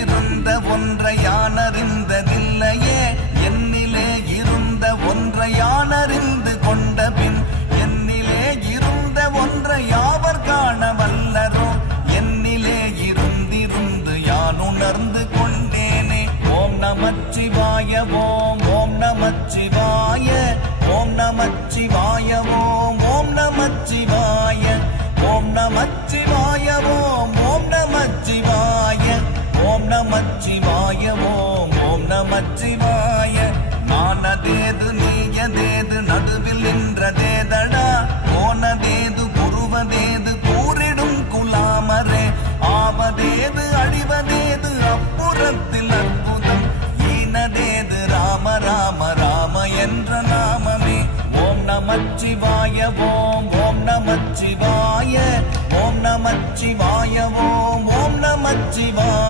இருந்த ஒன்றை யானறிந்ததில்லையே என்னிலே இருந்த ஒன்றை யானறிந்து கொண்ட பின் என்னிலே இருந்த ஒன்றை யாவர் காண வல்லரோ என்னிலே இருந்திருந்து யான் உணர்ந்து கொண்டேனே. ஓம் நமச்சிவாய ஓம் ஓம் நமச்சிவாய ஓம் நமச்சிவாய ஓம் ஓம் நமச்சிவாய ஓம் நமச்சிவாய ஓம் ஓம் நமச்சிவாய ஓம் நமச்சிவாய ஓம் ஓம் நமச்சிவாய. நானதேது நீயதேது நடுவில் நின்றதேதடா போனதேது புருவதேது கூறிடும் குலாமரே ஆவதேது அழிவதேது அப்புறத்தில் அற்புதம் ஈனதேது ராம ராம ராம என்ற நாமமே. ஓம் நமச்சிவாய ஓம் ஓம் நமச்சிவாய ஓம் நமச்சிவாய ஓம் ஓம் நமச்சிவாய.